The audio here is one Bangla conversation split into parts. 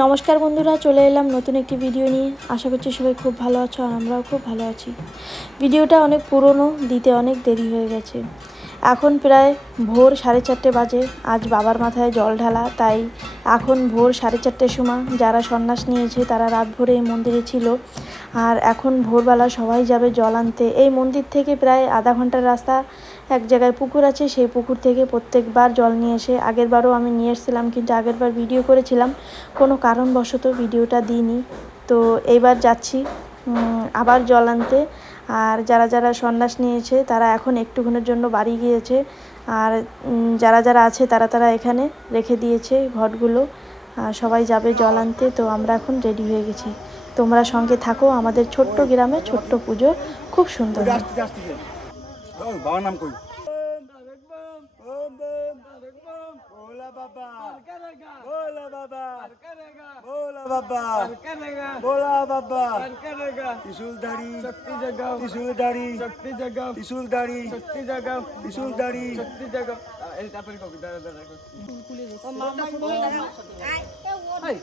নমস্কার বন্ধুরা, চলে এলাম নতুন একটি ভিডিও নিয়ে। আশা করছি সবাই খুব ভালো আছো আর আমরাও খুব ভালো আছি। ভিডিওটা অনেক পুরনো, দিতে অনেক দেরি হয়ে গেছে। এখন প্রায় ভোর সাড়ে চারটে বাজে, আজ বাবার মাথায় জল ঢালা, তাই এখন ভোর সাড়ে চারটের সময় যারা সন্ন্যাস নিয়েছে, তারা রাত ভোরে এই মন্দিরে ছিল। আর এখন ভোরবেলা সবাই যাবে জল আনতে। এই মন্দির থেকে প্রায় আধা ঘণ্টার রাস্তা এক জায়গায় পুকুর আছে, সেই পুকুর থেকে প্রত্যেকবার জল নিয়ে এসে আগেরবারও আমি নিয়ে এসেছিলাম, কিন্তু আগেরবার ভিডিও করেছিলাম। কোনো কারণবশত ভিডিওটা দিইনি। তো এইবার যাচ্ছি আবার জল আনতে। আর যারা যারা সন্ন্যাস নিয়েছে, তারা এখন একটুক্ষণের জন্য বাড়ি গিয়েছে। আর যারা যারা আছে, তারা তারা এখানে রেখে দিয়েছে ঘটগুলো। আর সবাই যাবে জল আনতে, তো আমরা এখন রেডি হয়ে গেছি। তোমরা সঙ্গে থাকো আমাদের ছোট্ট গ্রামে ছোট্ট পুজো খুব সুন্দর হয়।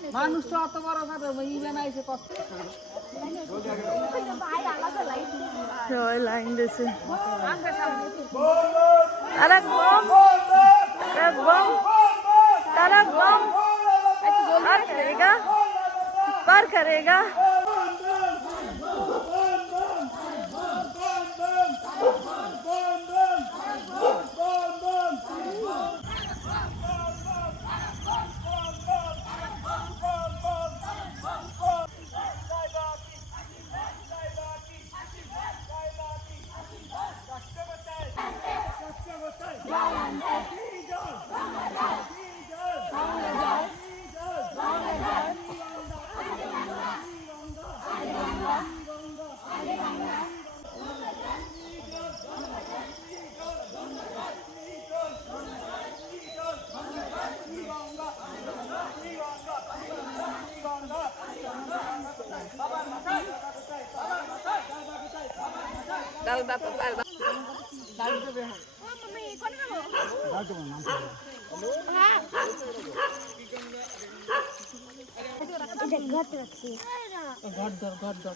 আসতে আসতে বাবার নাম কই ভোলা বাবা ভোলা বাবা ভোলা বাবা ভোলা বাবা ত্রিশুলধারী ত্রিশুলধারী ত্রিশুলধারী ত্রিশুলধারী মানুষ তো অত বড় কথা ই বানাইছে কষ্ট সবাই লাইন দিয়েছে তারাক বম তারাক বম তারাক বম पार करेगा ঘট দর ঘট দর।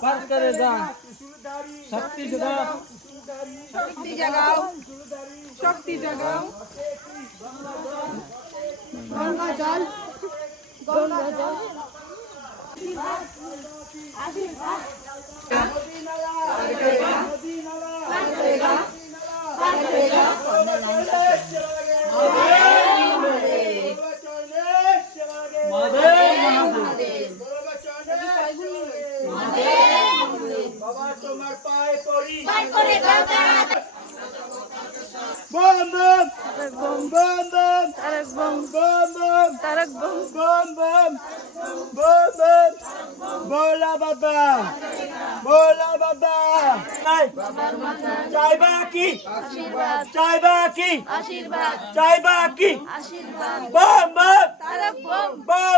फ़र्ज़ करेगा। शक्ति जगाओ। शक्ति जगाओ। शक्ति जगाओ। गंगा जल गंगा जल करेगा करेगा करेगा বাবা তোমার পায়ে পড়ি ভোলা বাবা ভোলা বাবা চাইবা কি চাইবা কি চাইবা কি আশীর্বাদ বম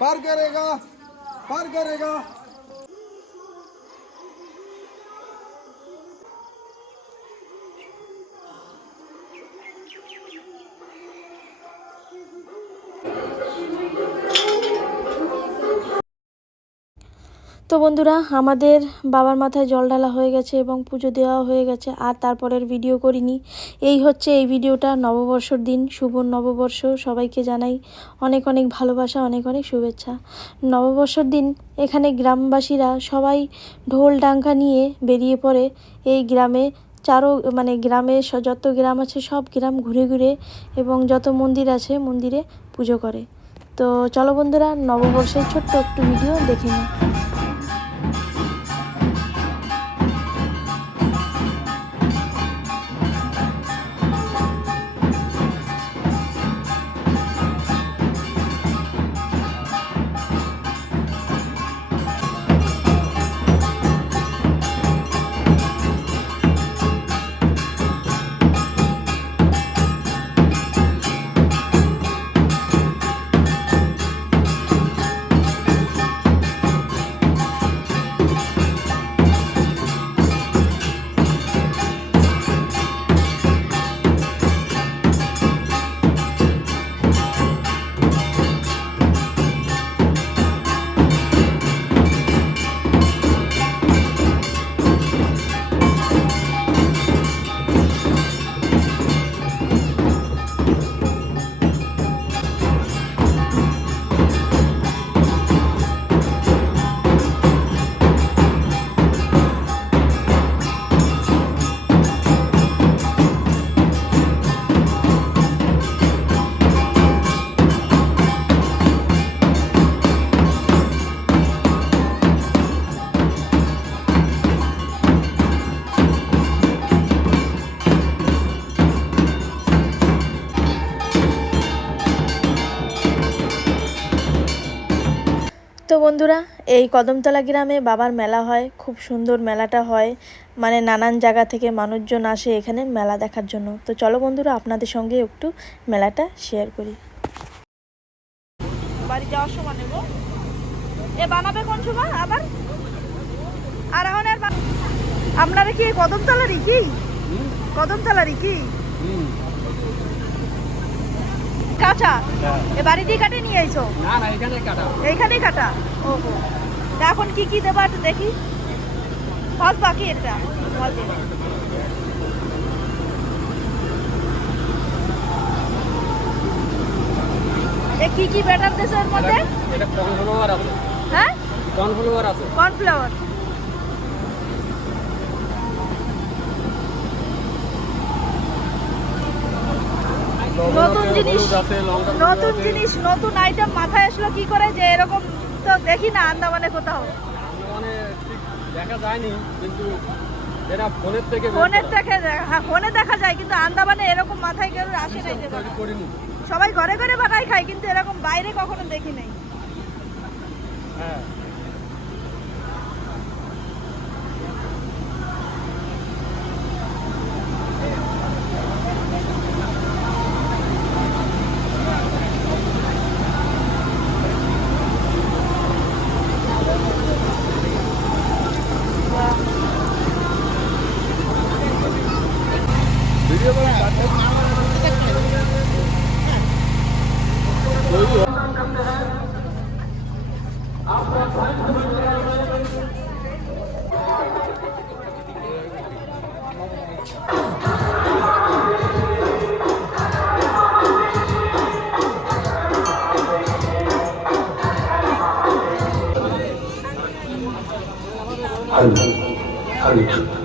पार करेगा पार करेगा। তো বন্ধুরা, আমাদের বাবার মাথায় জল ঢালা হয়ে গেছে এবং পুজো দেওয়া হয়ে গেছে, আর তারপরের ভিডিও করিনি। এই হচ্ছে এই ভিডিওটা, নববর্ষর দিন, শুভ নববর্ষ, সবাইকে জানাই অনেক অনেক ভালোবাসা, অনেক অনেক শুভেচ্ছা। নববর্ষর দিন এখানে গ্রামবাসীরা সবাই ঢোল ডাঙ্কা নিয়ে বেরিয়ে পড়ে। এই গ্রামে চারো মানে গ্রামে যত গ্রাম আছে, সব গ্রাম ঘুরে ঘুরে এবং যত মন্দির আছে, মন্দিরে পুজো করে। তো চলো বন্ধুরা, নববর্ষের ছোট্ট একটু ভিডিও দেখে নিই। বন্ধুরা এই কদমতলা গ্রামে বাবার মেলা হয় খুব সুন্দর মেলাটা হয়। মানে নানান জায়গা থেকে মানুষজন আসে এখানে মেলা দেখার জন্য। তো চলো বন্ধুরা আপনাদের সঙ্গে একটু মেলাটা শেয়ার করি। বাড়ি যাওয়ার সময় নেব। এ বানাবে কোন সময়? আবার? আর এখন আর আপনারা কি কদমতলারই কি? কদমতলারই কি? কাঁচা? এ বাড়িতেই কাটে নিয়ে আইছো? না না এখানে কাটা। এইখানেই কাটা? ওহো। তা এখন কি কি দেবো একটু দেখি। ফার্স্ট বাকি এটা দে। এ কি কি ব্যাটার দেশে এর মধ্যে? এটা কর্নফ্লাওয়ার আছে। হ্যাঁ? কর্নফ্লাওয়ার আছে। কর্নফ্লাওয়ার। নতুন জিনিস নতুন জিনিস নতুন আইটেম মাথায় আসলো কি করে যে এরকম তো দেখি না আন্দামানে কোথাও? মানে দেখা যায়নি কিন্তু ফোনের থেকে ফোনের হ্যাঁ ফোনে দেখা যায় কিন্তু আন্দামানে এরকম মাথায় কেউ আসে নাই সবাই ঘরে ঘরে বানাই খায় কিন্তু এরকম বাইরে কখনো দেখি নাই। হ্যাঁ। 歩く歩く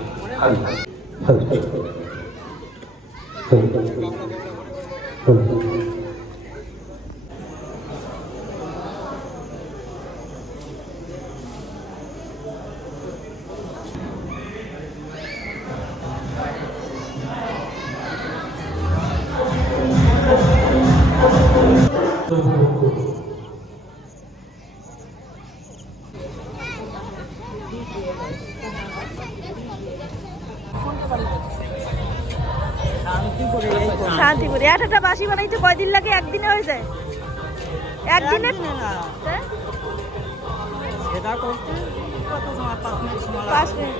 এক একটা বাসি বানাইতে কয়দিন লাগে? একদিনে হয়ে যায় একদিনে হ্যাঁ? পাঁচ মিনিট।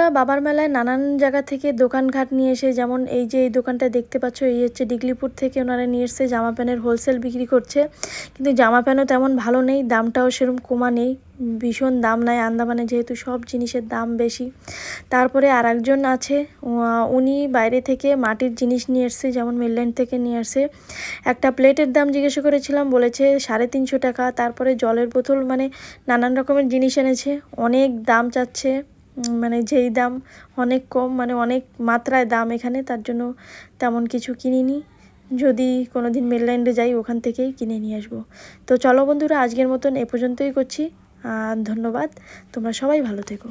বন্ধুরা, বাবার মেলায় নানান জায়গা থেকে দোকানঘাট নিয়ে এসে, যেমন এই যে এই দোকানটা দেখতে পাচ্ছ, এই হচ্ছে ডিগলিপুর থেকে ওনারা নিয়ে এসছে জামা প্যানের হোলসেল বিক্রি করছে। কিন্তু জামা প্যান্টও তেমন ভালো নেই, দামটাও সেরকম কমা নেই, ভীষণ দাম নেয় আন্দামানে যেহেতু সব জিনিসের দাম বেশি। তারপরে আর একজন আছে উনি বাইরে থেকে মাটির জিনিস নিয়ে এসছে, যেমন মেলল্যান্ড থেকে নিয়ে আসছে একটা প্লেটের দাম জিজ্ঞাসা করেছিলাম, বলেছে সাড়ে তিনশো টাকা, তারপরে জলের বোতল মানে নানান রকমের জিনিস এনেছে, অনেক দাম চাচ্ছে। মানে যেই দাম অনেক কম মানে অনেক মাত্রায় দাম এখানে, তার জন্য তেমন কিছু কিনিনি। যদি কোনো দিন মেলল্যান্ডে যাই, ওখান থেকেই কিনে নিয়ে আসব। তো চলো বন্ধুরা, আজকের মতন এ পর্যন্তই করছি। আর ধন্যবাদ। তোমরা সবাই ভালো থেকো।